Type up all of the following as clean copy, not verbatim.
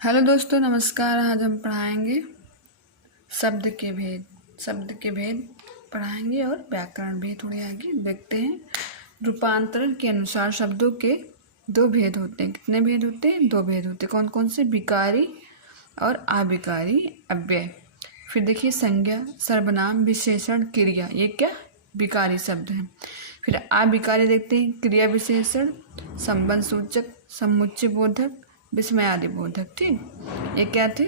Hello दोस्तों, नमस्कार। आज हम पढ़ाएंगे शब्द के भेद पढ़ाएंगे और व्याकरण भी थोड़ी आगे देखते हैं। रूपांतरण के अनुसार शब्दों के दो भेद होते हैं। कितने भेद होते हैं? दो भेद होते हैं। कौन कौन से? विकारी और अविकारी अव्यय। फिर देखिए, संज्ञा, सर्वनाम, विशेषण, क्रिया, ये क्या विकारी शब्द हैं। फिर अविकारी देखते हैं, क्रिया विशेषण, संबंध सूचक, समुच्चय बोधक, विस्मयादि बोधक। ठीक, ये क्या थे?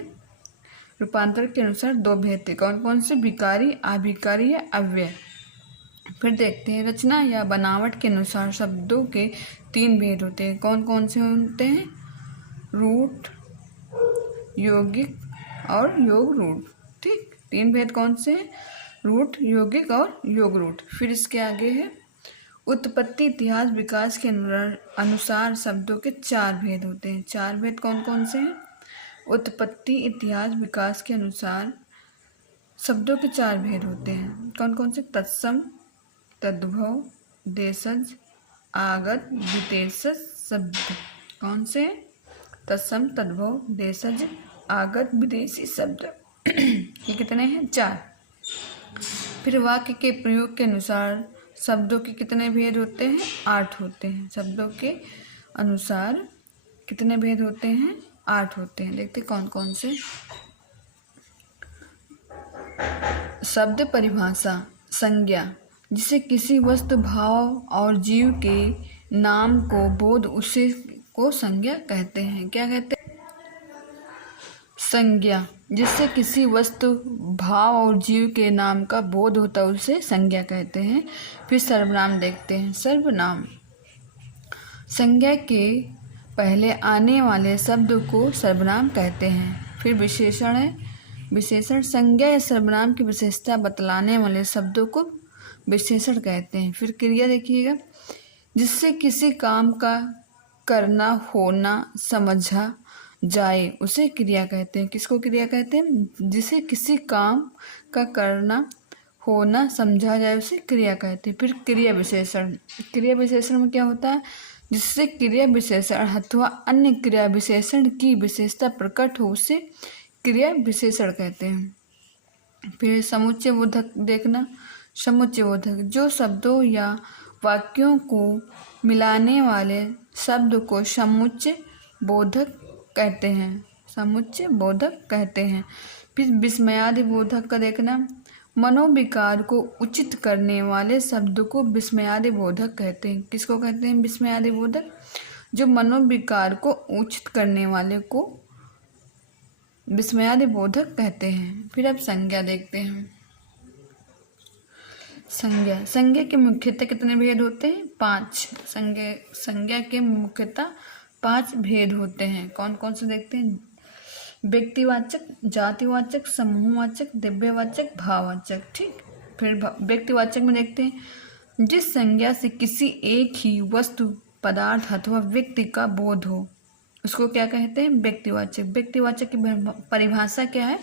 रूपांतर के अनुसार दो भेद थे। कौन कौन से? विकारी, अविकारी या अव्यय। फिर देखते हैं, रचना या बनावट के अनुसार शब्दों के तीन भेद होते हैं। कौन कौन से होते हैं? रूट, यौगिक और योग रूट। ठीक, तीन भेद कौन से हैं? रूट, यौगिक और योग रूट। फिर इसके आगे है उत्पत्ति, इतिहास, विकास के अनुसार शब्दों के चार भेद होते हैं। चार भेद कौन कौन से हैं? उत्पत्ति, इतिहास, विकास के अनुसार शब्दों के चार भेद होते हैं। कौन कौन से? तत्सम, तद्भव, देशज, आगत, विदेशज शब्द। कौन से? तत्सम, तद्भव, देशज, आगत, विदेशी शब्द। ये कितने हैं? चार। फिर वाक्य के प्रयोग के अनुसार शब्दों के कितने भेद होते हैं? 8 होते हैं। शब्दों के अनुसार कितने भेद होते हैं? 8 होते हैं। देखते कौन कौन से। शब्द परिभाषा, संज्ञा, जिसे किसी वस्तु, भाव और जीव के नाम को बोध, उसे को संज्ञा कहते हैं। क्या कहते हैं? संज्ञा, जिससे किसी वस्तु, भाव और जीव के नाम का बोध होता है, उसे संज्ञा कहते हैं। फिर सर्वनाम देखते हैं। सर्वनाम, संज्ञा के पहले आने वाले शब्द को सर्वनाम कहते हैं। फिर विशेषण है। विशेषण, संज्ञा या सर्वनाम की विशेषता बतलाने वाले शब्दों को विशेषण कहते हैं। फिर क्रिया देखिएगा, जिससे किसी काम का करना, होना समझा जाए, उसे क्रिया कहते हैं। किसको क्रिया कहते हैं? जिसे किसी काम का करना, होना समझा जाए, उसे क्रिया कहते हैं। फिर क्रिया विशेषण। क्रिया विशेषण में क्या होता है? जिससे क्रिया विशेषण अथवा अन्य क्रिया विशेषण की विशेषता प्रकट हो, उसे क्रिया विशेषण कहते हैं। फिर समुच्चय बोधक देखना। समुच्चय बोधक, जो शब्दों या वाक्यों को मिलाने वाले शब्द को समुच्चय बोधक कहते हैं। समुच्चय बोधक कहते हैं। फिर विस्मयादि बोधक का देखना। मनोविकार को उचित करने वाले शब्द को विस्मयादि बोधक कहते हैं। किसको कहते हैं? विस्मयादि बोधक, जो मनोविकार को उचित करने वाले को विस्मयादि बोधक कहते हैं। फिर अब संज्ञा देखते हैं। संज्ञा, संज्ञा के मुख्यतः कितने भेद होते हैं? 5। संज्ञा के मुख्यतः 5 भेद होते हैं। कौन कौन से देखते हैं? व्यक्तिवाचक, जातिवाचक, समूहवाचक, दिव्यवाचक, भाववाचक। ठीक, फिर व्यक्तिवाचक में देखते हैं, जिस संज्ञा से किसी एक ही वस्तु, पदार्थ अथवा व्यक्ति का बोध हो, उसको क्या कहते हैं? व्यक्तिवाचक। व्यक्तिवाचक की परिभाषा क्या है?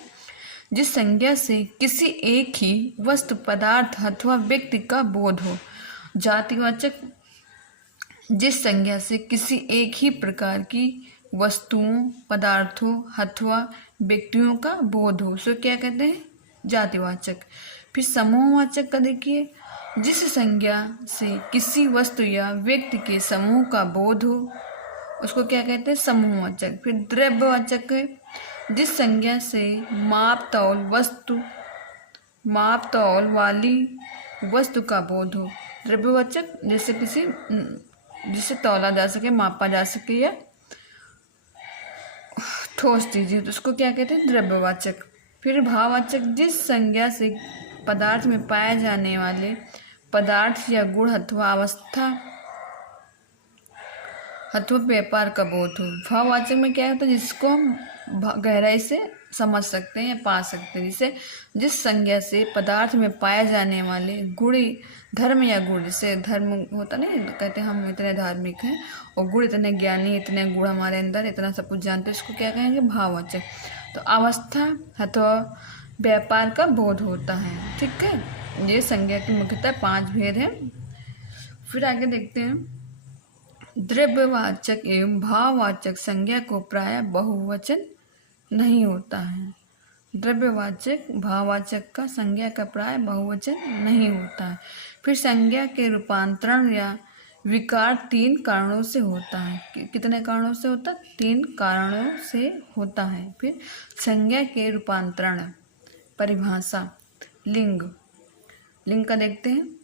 जिस संज्ञा से किसी एक ही वस्तु, पदार्थ अथवा व्यक्ति का बोध हो। जातिवाचक, जिस संज्ञा से किसी एक ही प्रकार की वस्तुओं, पदार्थों अथवा व्यक्तियों का बोध हो, सो क्या कहते हैं? जातिवाचक। फिर समूहवाचक का देखिए, जिस संज्ञा से किसी वस्तु या व्यक्ति के समूह का बोध हो, उसको क्या कहते हैं? समूहवाचक। फिर द्रव्यवाचक है, जिस संज्ञा से माप तौल वाली वस्तु का बोध हो। द्रव्यवाचक, जैसे जिसे तौला जा सके, मापा जा सके या ठोस चीजें, तो उसको क्या कहते हैं? द्रव्यवाचक। फिर भाववाचक, जिस संज्ञा से पदार्थ में पाए जाने वाले पदार्थ या गुण अथवा अवस्था अथवा व्यापार का बोध हो। भाववाचक में क्या होता है? जिसको हम गहराई से समझ सकते हैं या पा सकते हैं। जैसे जिस संज्ञा से पदार्थ में पाए जाने वाले गुण, धर्म या गुण, जैसे धर्म होता नहीं, कहते हैं हम इतने धार्मिक हैं, और गुण इतने ज्ञानी, इतने गुण हमारे अंदर, इतना सब कुछ जानते हैं, इसको क्या कहेंगे? भाववाचक। तो अवस्था अथवा व्यापार का बोध होता है। ठीक है, ये संज्ञा की मुख्यतः 5 भेद हैं। फिर आगे देखते हैं, द्रव्यवाचक एवं भाववाचक संज्ञा को प्रायः बहुवचन नहीं होता है। द्रव्यवाचक भाववाचक का संज्ञा का प्राय बहुवचन नहीं होता है। फिर संज्ञा के रूपांतरण या विकार 3 कारणों से होता है। कितने कारणों से होता है? 3 कारणों से होता है। फिर संज्ञा के रूपांतरण, परिभाषा, लिंग। लिंग का देखते हैं।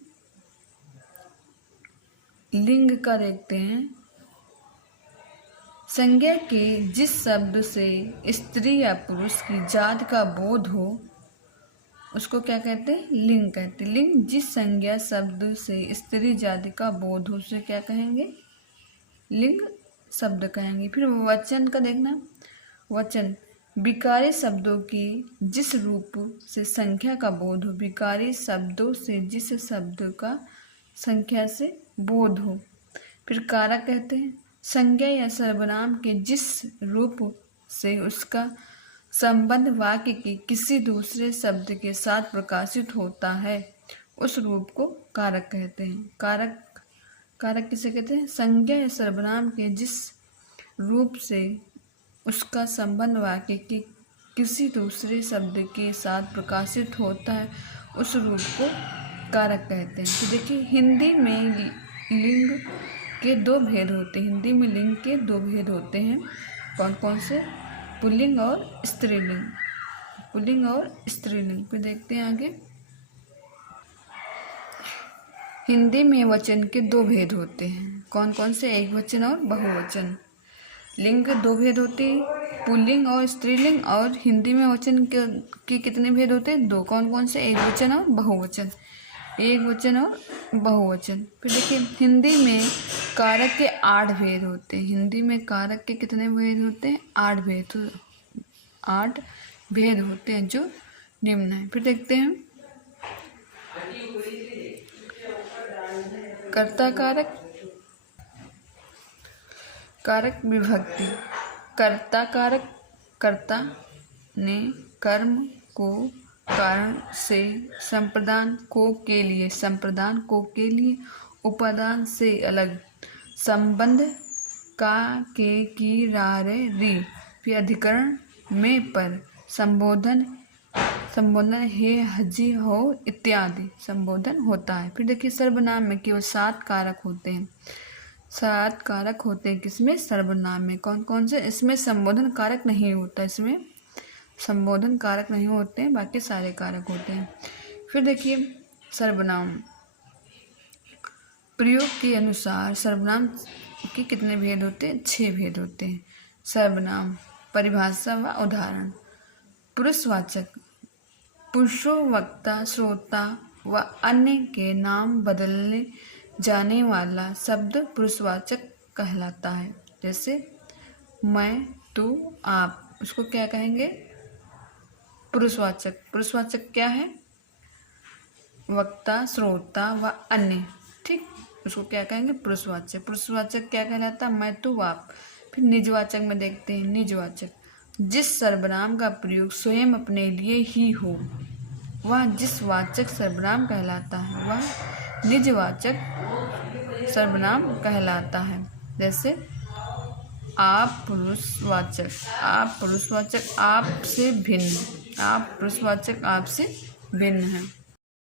लिंग का देखते हैं। संज्ञा के जिस शब्द से स्त्री या पुरुष की जाति का बोध हो उसको क्या कहते हैं? लिंग कहते हैं। लिंग जिस संज्ञा शब्द से स्त्री जाति का बोध हो उसे क्या कहेंगे? लिंग शब्द कहेंगे। फिर वचन का देखना। वचन विकारी शब्दों की जिस रूप से संख्या का बोध हो, विकारी शब्दों से जिस शब्द का संख्या से बोध हो। फिर कारक कहते हैं संज्ञा या सर्वनाम के जिस रूप से उसका संबंध वाक्य के किसी दूसरे शब्द के साथ प्रकाशित होता है उस रूप को कारक कहते हैं। कारक किसे कहते हैं? संज्ञा या सर्वनाम के जिस रूप से उसका संबंध वाक्य के किसी दूसरे शब्द के साथ प्रकाशित होता है उस रूप को कारक कहते हैं। तो देखिए हिंदी में लिंग के 2 भेद होते हैं। हिंदी में लिंग के 2 भेद होते हैं। कौन कौन से? पुल्लिंग और स्त्रीलिंग। पुल्लिंग और स्त्रीलिंग। फिर देखते हैं आगे। हिंदी में वचन के 2 भेद होते हैं। कौन कौन से? एक वचन और बहुवचन। लिंग के 2 भेद होते हैं, पुल्लिंग और स्त्रीलिंग। और हिंदी में वचन के कितने भेद होते हैं? 2। कौन कौन से? एक वचन और बहुवचन। एक वचन और बहुवचन। फिर देखिए हिंदी में कारक के 8 भेद होते हैं। हिंदी में कारक के कितने भेद होते हैं? 8 भेद। तो 8 भेद होते हैं जो निम्न है। फिर देखते हैं कर्ता कारक, कारक विभक्ति। कर्ता कारक कर्ता ने कर्म को कारण से संप्रदान को के लिए उपादान से अलग संबंध का के की रा रे री। फिर अधिकरण में पर संबोधन हे हजी हो इत्यादि संबोधन होता है। फिर देखिए सर्वनाम में केवल 7 कारक होते हैं। 7 कारक होते हैं किसमें? सर्वनाम में। कौन कौन से? इसमें संबोधन कारक नहीं होता। इसमें संबोधन कारक नहीं होते हैं, बाकी सारे कारक होते हैं। फिर देखिए सर्वनाम। प्रयोग के अनुसार सर्वनाम के कितने भेद होते हैं? 6 भेद होते हैं। सर्वनाम, परिभाषा व उदाहरण। पुरुषवाचक, पुरुषों, वक्ता, श्रोता व अन्य के नाम बदलने जाने वाला शब्द पुरुषवाचक कहलाता है। जैसे मैं, तू, आप, उसको क्या कहेंगे? पुरुषवाचक। पुरुषवाचक क्या है? वक्ता, श्रोता व अन्य। ठीक, उसको क्या कहेंगे? पुरुषवाचक। पुरुषवाचक क्या कहलाता है? मैं, तू, आप। फिर निजवाचक में देखते हैं। निजवाचक जिस सर्वनाम का प्रयोग स्वयं अपने लिए ही हो वह जिस वाचक सर्वनाम कहलाता है वह निजवाचक सर्वनाम कहलाता है। जैसे आप पुरुषवाचक, आप पुरुषवाचक आप से भिन्न, आप पुरुषवाचक आप से भिन्न है।